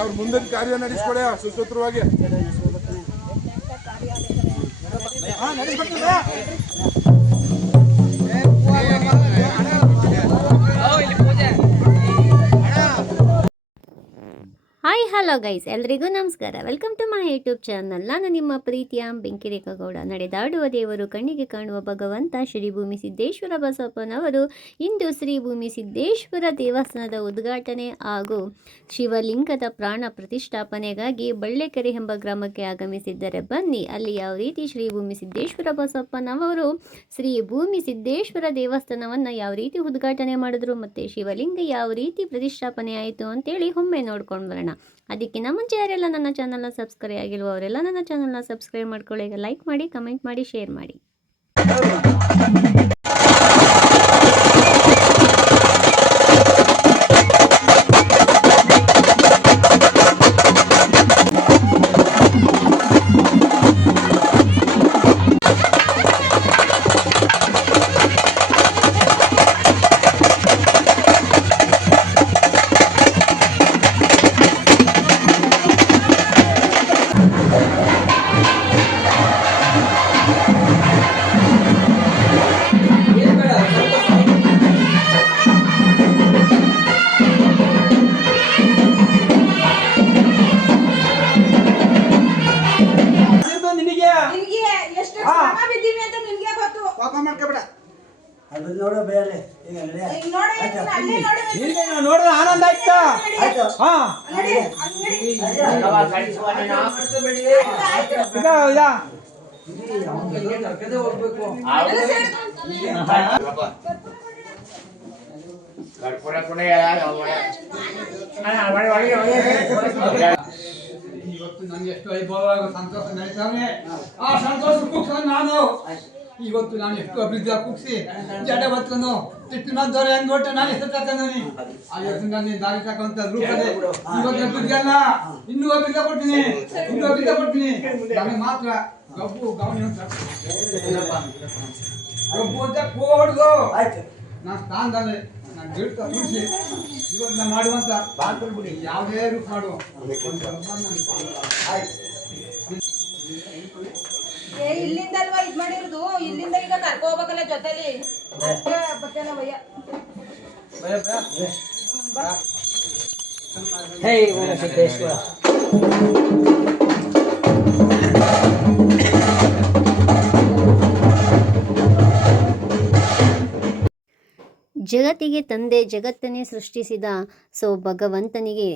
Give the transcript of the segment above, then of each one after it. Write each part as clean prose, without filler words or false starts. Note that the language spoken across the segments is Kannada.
ಅವ್ರ ಮುಂದಿನ ಕಾರ್ಯ ನಡೆಸ್ಕೊಡೆ ಸುಸೂತ್ರವಾಗಿ. ಹಾಯ್ ಹಲೋ ಗೈಸ್, ಎಲ್ರಿಗೂ ನಮಸ್ಕಾರ. Welcome to my YouTube channel. ನಾನು ನಿಮ್ಮ ಪ್ರೀತಿಯ ಬೆಂಕಿರೇಖಗೌಡ. ನಡೆದಾಡುವ ದೇವರು, ಕಣ್ಣಿಗೆ ಕಾಣುವ ಭಗವಂತ ಶ್ರೀ ಭೂಮಿ ಸಿದ್ದೇಶ್ವರ ಬಸಪ್ಪನವರು ಇಂದು ಶ್ರೀ ಭೂಮಿ ಸಿದ್ದೇಶ್ವರ ದೇವಸ್ಥಾನದ ಉದ್ಘಾಟನೆ ಹಾಗೂ ಶಿವಲಿಂಗದ ಪ್ರಾಣ ಪ್ರತಿಷ್ಠಾಪನೆಗಾಗಿ ಬಳ್ಳೆಕೆರೆ ಎಂಬ ಗ್ರಾಮಕ್ಕೆ ಆಗಮಿಸಿದ್ದರೆ ಬನ್ನಿ ಅಲ್ಲಿ ಯಾವ ರೀತಿ ಶ್ರೀ ಭೂಮಿ ಸಿದ್ದೇಶ್ವರ ಬಸಪ್ಪನವರು ಶ್ರೀ ಭೂಮಿ ಸಿದ್ದೇಶ್ವರ ದೇವಸ್ಥಾನವನ್ನು ಯಾವ ರೀತಿ ಉದ್ಘಾಟನೆ ಮಾಡಿದ್ರು ಮತ್ತು ಶಿವಲಿಂಗ ಯಾವ ರೀತಿ ಪ್ರತಿಷ್ಠಾಪನೆ ಆಯಿತು ಅಂತೇಳಿ ಒಮ್ಮೆ ನೋಡ್ಕೊಂಡು ಬರೋಣ. ಅದಕ್ಕಿಂತ ಮುಂಚೆ ಯಾರೆಲ್ಲ ನನ್ನ ಚಾನಲ್ನ ಸಬ್ಸ್ಕ್ರೈಬ್ ಆಗಿಲ್ವೋ ಅವರೆಲ್ಲ ನನ್ನ ಚಾನಲ್ನ ಸಬ್ಸ್ಕ್ರೈಬ್ ಮಾಡ್ಕೊಳ್ಳಿ, ಲೈಕ್ ಮಾಡಿ, ಕಮೆಂಟ್ ಮಾಡಿ, ಶೇರ್ ಮಾಡಿ. ನೋಡಿದ್ರೆ ಆನಂದ ಆಯ್ತಾ? ಇವತ್ತು ನಂಗೆ ಎಷ್ಟು ವೈಭವ ಸಂತೋಷ ನಡೀತಾವೆ. ಆ ಸಂತೋಷ ನಾನು ಇವತ್ತು ನಾನು ಎಷ್ಟು ಅಭಿವೃದ್ಧಿ ಕುಗ್ಸಿ ಜಡೆ ಬತ್ತನು ತಿಟ್ಟಿನಂತವ್ರು ಹೆಂಗ್ ಕೊಟ್ಟೆ ನಾನು ಎಷ್ಟು ತಕೊಂಡಿ ಇವತ್ತು ನಾನು ದಾರಿ ತಕ್ಕಂತ ರೂಪದಲ್ಲಿ ಇವತ್ತು ಅಭಿವೃದ್ಧಿ ಅಲ್ಲ, ಇನ್ನೂ ಅಭಿವೃದ್ಧಿ ಕೊಡ್ತೀನಿ, ಇನ್ನೂ ಅಭಿವೃದ್ಧಿ ಕೊಡ್ತೀನಿ. ನಮಗೆ ಮಾತ್ರ ಗಬ್ಬು ಗಮನ ಗಬ್ಬು ಅಂತ ಕೂಡುದು ನಾನು ಸ್ಥಾನದಲ್ಲಿ ನಾನು ಗಿಡ್ತ ಮುಗಿಸಿ ಇವತ್ತು ನಾನು ಮಾಡುವಂತ ಯಾವುದೇ ರೂಪ ಮಾಡುವ ಇಲ್ಲಿಂದ ಅಲ್ವಾ ಇದ್ ಮಾಡಿರೋದು, ಇಲ್ಲಿಂದ ಈಗ ಕರ್ಕೊ ಹೋಗ್ಬೇಕಲ್ಲ ಜೊತೆಲಿ. ಜಗತ್ತಿಗೆ ತಂದೆ, ಜಗತ್ತನ್ನೇ ಸೃಷ್ಟಿಸಿದ ಭಗವಂತನಿಗೆ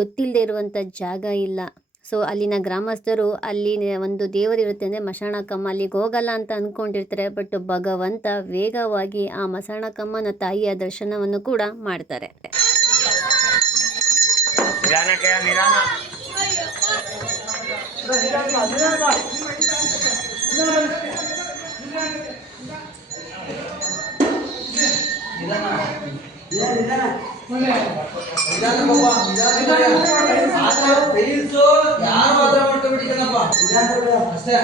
ಗೊತ್ತಿಲ್ಲದೆ ಇರುವಂಥ ಜಾಗ ಇಲ್ಲ. ಅಲ್ಲಿನ ಗ್ರಾಮಸ್ಥರು ಅಲ್ಲಿ ಒಂದು ದೇವರಿರುತ್ತೆ ಅಂದರೆ ಮಸಾಣಕಮ್ಮ, ಅಲ್ಲಿಗೆ ಹೋಗಲ್ಲ ಅಂತ ಅಂದ್ಕೊಂಡಿರ್ತಾರೆ. ಬಟ್ ಭಗವಂತ ವೇಗವಾಗಿ ಆ ಮಸಾಣಕಮ್ಮನ ತಾಯಿಯ ದರ್ಶನವನ್ನು ಕೂಡ ಮಾಡ್ತಾರೆ. ಯಾರು ಆದ್ರ ಮಾಡ್ಕೊಬಿಟ್ಟಿದ್ದಪ್ಪ ಅಷ್ಟೇ.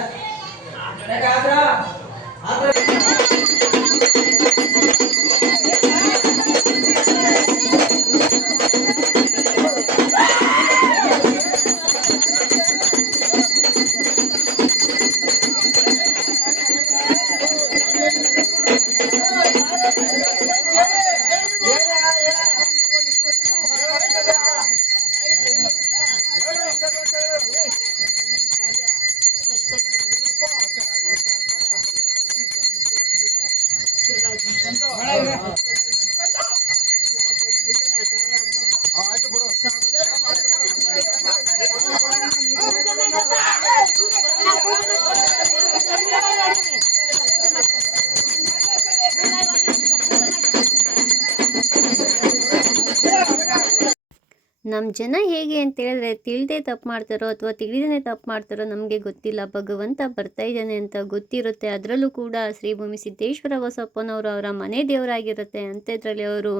ಜನ ಹೇಗೆ ಅಂತ ಹೇಳಿದ್ರೆ ತಿಳಿದೇ ತಪ್ಪು ಮಾಡ್ತಾರೋ ಅಥವಾ ತಿಳಿದೇ ತಪ್ಪು ಮಾಡ್ತಾರೋ ನಮಗೆ ಗೊತ್ತಿಲ್ಲ. ಭಗವಂತ ಬರ್ತಾ ಇದ್ದಾನೆ ಅಂತ ಗೊತ್ತಿರುತ್ತೆ. ಅದರಲ್ಲೂ ಕೂಡ ಶ್ರೀ ಭೂಮಿ ಸಿದ್ದೇಶ್ವರ ಬಸವಪ್ಪನವರು ಅವರ ಮನೆ ದೇವರಾಗಿರುತ್ತೆ. ಅಂಥದ್ರಲ್ಲಿ ಅವರು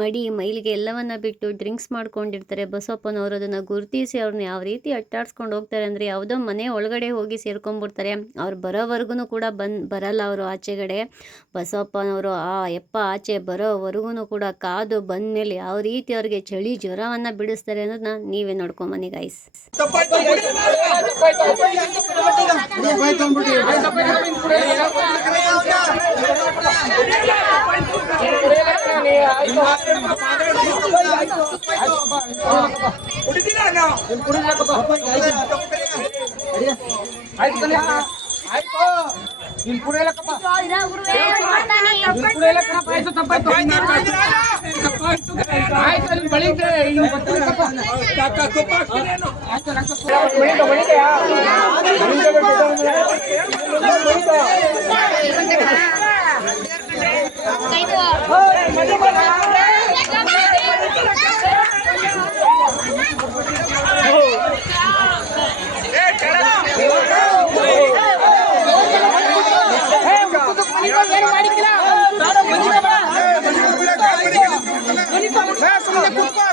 ಮಡಿ ಮೈಲಿಗೆ ಎಲ್ಲವನ್ನ ಬಿಟ್ಟು ಡ್ರಿಂಕ್ಸ್ ಮಾಡ್ಕೊಂಡಿರ್ತಾರೆ. ಬಸವಪ್ಪನವರು ಅದನ್ನು ಗುರುತಿಸಿ ಅವ್ರನ್ನ ಯಾವ ರೀತಿ ಅಟ್ಟಾಡ್ಸ್ಕೊಂಡು ಹೋಗ್ತಾರೆ ಅಂದರೆ ಯಾವುದೋ ಮನೆ ಒಳಗಡೆ ಹೋಗಿ ಸೇರ್ಕೊಂಡ್ಬಿಡ್ತಾರೆ. ಅವ್ರು ಬರೋವರೆಗೂ ಕೂಡ ಬರಲ್ಲ ಅವರು ಆಚೆಗಡೆ. ಬಸವಪ್ಪನವರು ಆಚೆ ಬರೋವರೆಗೂ ಕೂಡ ಕಾದು ಬಂದಮೇಲೆ ಯಾವ ರೀತಿ ಅವ್ರಿಗೆ ಚಳಿ ಜ್ವರವನ್ನು ಬಿಡಿಸ್ತಾರೆ ಅನ್ನೋದನ್ನ ನೀವೇ ನೋಡ್ಕೊಂಬನ್ನಿ ಗೈಸ್.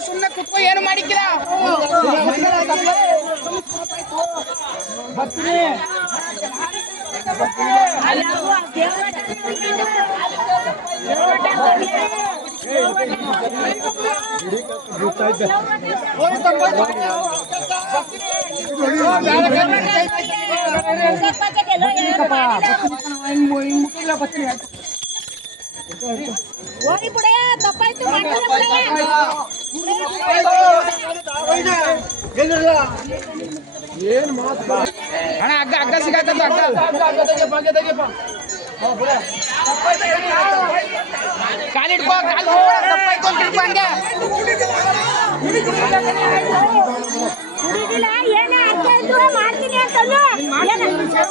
ಸುಮ್ಮನೆ ಕುತ್ಕೋ ಏನು ಮಾಡಿಕ್ಕಿಲ್ಲ. ಓಡಿ ಬಿಡಯ್ಯ, ತಪ್ಪಾಯ್ತು ಏನ್ ಮಾತು ಅಣ್ಣ ಅಗ್ಗ ಸಿಗಾಕತ್ತ ಕಾಲಿಡ್ಕೋ ಕಾಲು ತಪ್ಪಾಯ್ತು ಅಂತ ತಿಳ್ಕೊ ಹಂಗೆ. ಕುಡಿದಿಲ್ಲ, ಏನೇ ಅರ್ಥ ಇದ್ರು ಮಾಡ್ತೀನಿ ಅಂತಂದು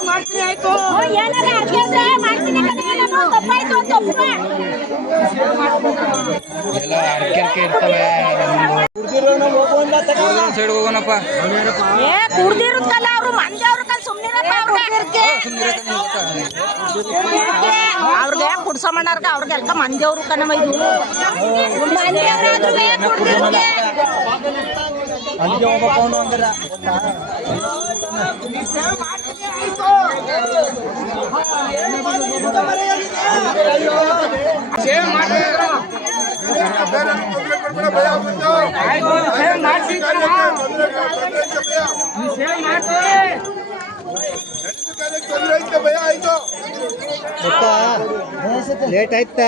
ಮಾಡ್ತೀನಿ ಆಯ್ತು. ಏನಾರ ಅರ್ಥ ಇದ್ರೆ ಮಾಡ್ತೀನಿ ಕಣೆ, ನಾನು ತಪ್ಪಾಯ್ತು ಅಂತ ಒಪ್ಪಿಗೆ. ಎಲ್ಲ ಅರ್ಕೆ ಇರ್ತವೆ. ಸೈಡ್ ಹೋಗೋಣಪ್ಪ. ಏ ಕುಡ್ದಿರುತ್ತಲ್ಲ ಅವ್ರು ಮಂಜವ್ರ ಕಲ್ ಸುಮ್ನಿರಪ್ಪ. ಅವ್ರಿಗೆ ಕುಡ್ಸಮಣ್ಣರ್ಗ ಅವ್ರಿಗೆಲ್ಲ ಮಂಜವ್ರು ಕಣವ ಇದು. ಲೇಟ್ ಆಯ್ತ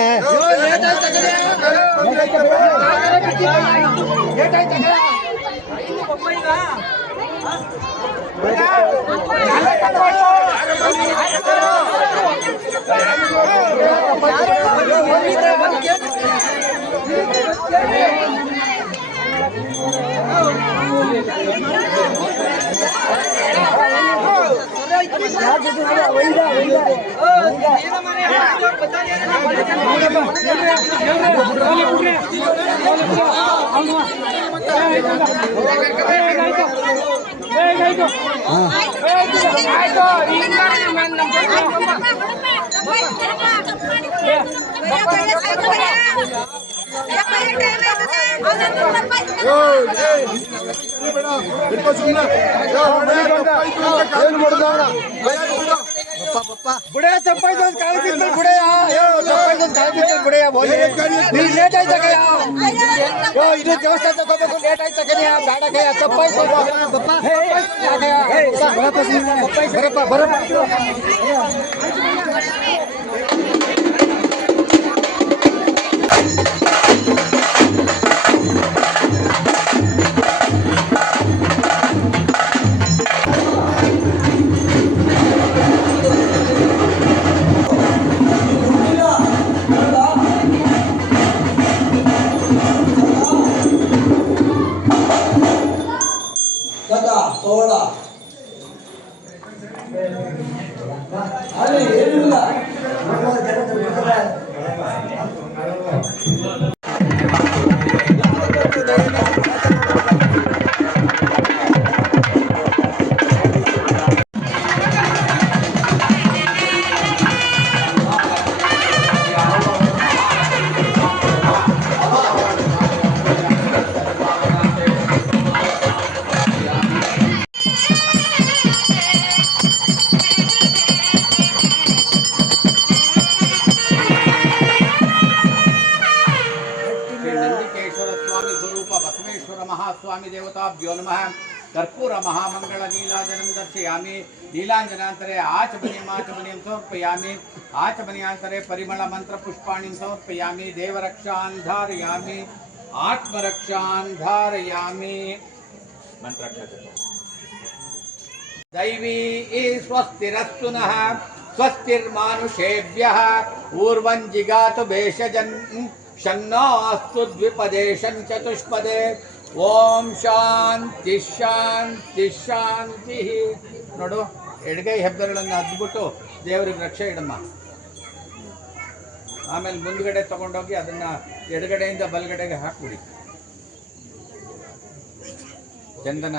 ಬುಡೇ ಚಪ್ಪಾಯ್ತು ಅಂತ ಕಾಲು ಬಿತ್ತಲ್ ಬುಡೆಯ ಚಪ್ಪಾಯ್ತು ಅಂತ ಕಾಲು ಬಿತ್ತಲ್ ಬುಡೆಯ ನೀನು ಲೇಟ್ ಆಯ್ತ ಕಯ್ಯ ಇದು ದೇವಸ್ಥಾನ ತಗೋಬೇಕು ಲೇಟ್ ಆಯ್ತ ಕಯ್ಯ ಬೇಡ ಕಯ್ಯ ಚಪ್ಪಾಯ್ತು ಬರಪ್ಪ ಬರಪ್ಪ देवताभ्यो नमः कर्पूर महामंगल नीलाजनं दर्शयामि नीलांजनान्तरे आचमनीयं समर्पयामि आचमनीयान्तरे परिमल मंत्र पुष्पाणि समर्पयामि देवरक्षां धारयामि आत्मरक्षां धारयामि दैवी स्वस्तिरस्तु नः स्वस्तिर्मानुषेभ्यः पूर्वं जिगातु भेषजन् शन्नोऽस्तु द्विपदे चतुष्पदे ओम शांति शांति शांति नोडु ಎಡಗೈ ಹೆಬ್ಬೆರಳನ್ನು ಅದ್ಬಿಟ್ಟು ದೇವರಿಗೆ ರಕ್ಷೆ ಇಡಮ್ಮ ಆಮೇಲೆ ಮುಂದ್ಗಡೆ ತಗೊಂಡೋಗಿ ಅದನ್ನ ಎಡಗಡೆಯಿಂದ ಬಲಗಡೆಗೆ ಹಾಕ್ಬಿಡಿ ಚಂದನ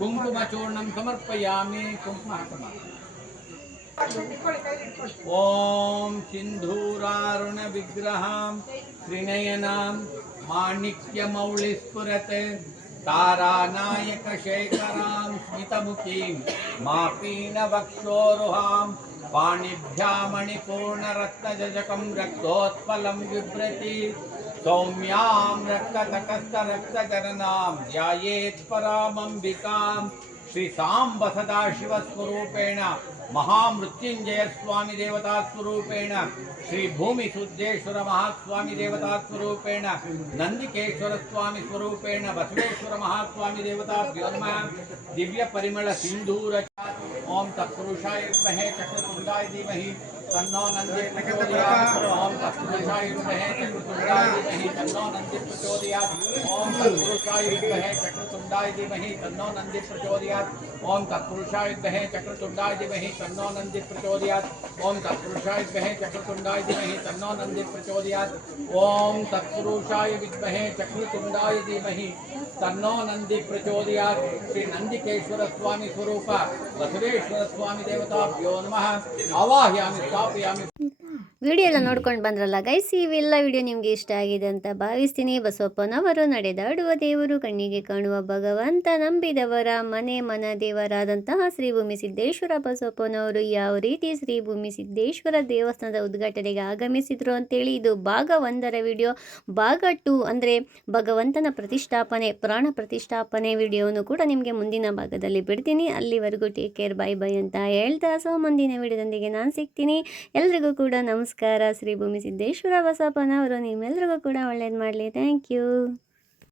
ಕುಂಕುಮ ಚೂರ್ಣಂ ಸಮರ್ಪಯಾಮಿ ಕುಂಕುಮ ಹಾಕಮ್ಮ ओम सिंधूरारुण विग्रहां त्रिनयनां माणिक्यमौलिस्फुरते तारानायक शेखरां स्मितमुखीं मापीनवक्षोरुहां पाणिभ्यां मणिपूर्णरत्नजजकं रक्तोत्पलं बिभ्रति सौम्यां रक्ततटस्थरक्तचरणां ध्यायेत् परामम्बिकां श्री सांब सदाशिवस्वरूपेण महामृत्युंजय स्वामी देवता स्वरूपेण श्री भूमि सुद्धेश्वर महास्वामी देवता स्वरूपेण नंदिकेश्वर स्वामी स्वरूपेण बसवेश्वर महास्वामी देवताभ्यो नमः दिव्य परिमल सिंधूर ओम तत्पुरुषाय विद्महे चक्रतुंडाय धीमहि तन्नो नंदी प्रचोदयात् ओम तत्पुरुषाय विद्महे चक्रतुंडाय धीमहि तन्नो नंदी प्रचोदयात् ओम तत्पुरुषाय विद्महे चक्रतुंडाय धीमहि तन्नो नंदी प्रचोदयात् ओम तत्पुरुषाय विद्महे चक्रतुंडाय धीमहि तन्नो नंदी प्रचोदयात् ओम तत्पुरुषाय विद्महे चक्रतुंडाय धीमहि तन्नो नंदी प्रचोदयात् ओम तत्पुरुषाय विद्महे चक्रतुंडाय धीमहि तन्नो नंदी प्रचोदयात् श्री नंदिकेश्वर स्वामी स्वरूप बसवेश्वर स्वामी देवताभ्यो नमः आवाहयामि स्थापयामि ವಿಡಿಯೋ ಎಲ್ಲ ನೋಡ್ಕೊಂಡು ಬಂದ್ರಲ್ಲ ಗೈಸ್, ಇವೆಲ್ಲ ವಿಡಿಯೋ ನಿಮಗೆ ಇಷ್ಟ ಆಗಿದೆ ಅಂತ ಭಾವಿಸ್ತೀನಿ. ಬಸವಪ್ಪನವರು ನಡೆದಾಡುವ ದೇವರು, ಕಣ್ಣಿಗೆ ಕಾಣುವ ಭಗವಂತ, ನಂಬಿದವರ ಮನ ದೇವರಾದಂತಹ ಶ್ರೀ ಭೂಮಿ ಸಿದ್ದೇಶ್ವರ ಬಸವಪ್ಪನವರು ಯಾವ ರೀತಿ ಶ್ರೀ ಭೂಮಿ ಸಿದ್ದೇಶ್ವರ ದೇವಸ್ಥಾನದ ಉದ್ಘಾಟನೆಗೆ ಆಗಮಿಸಿದ್ರು ಅಂತೇಳಿ ಇದು ಭಾಗ 1ರ ವಿಡಿಯೋ. ಭಾಗ 2 ಅಂದರೆ ಭಗವಂತನ ಪ್ರತಿಷ್ಠಾಪನೆ, ಪ್ರಾಣ ಪ್ರತಿಷ್ಠಾಪನೆ ವಿಡಿಯೋನು ಕೂಡ ನಿಮಗೆ ಮುಂದಿನ ಭಾಗದಲ್ಲಿ ಬಿಡ್ತೀನಿ. ಅಲ್ಲಿವರೆಗೂ ಟೇಕ್ ಕೇರ್, ಬೈ ಬೈ ಅಂತ ಹೇಳ್ತಾ ಮುಂದಿನ ವಿಡಿಯೋದೊಂದಿಗೆ ನಾನು ಸಿಗ್ತೀನಿ. ಎಲ್ರಿಗೂ ಕೂಡ ನಮಸ್ಕಾರ. ಶ್ರೀ ಭೂಮಿ ಸಿದ್ದೇಶ್ವರ ಬಸವಪ್ಪನವರು ನಿಮ್ಮೆಲ್ರಿಗೂ ಕೂಡ ಒಳ್ಳೇದು ಮಾಡಲಿ. Thank you.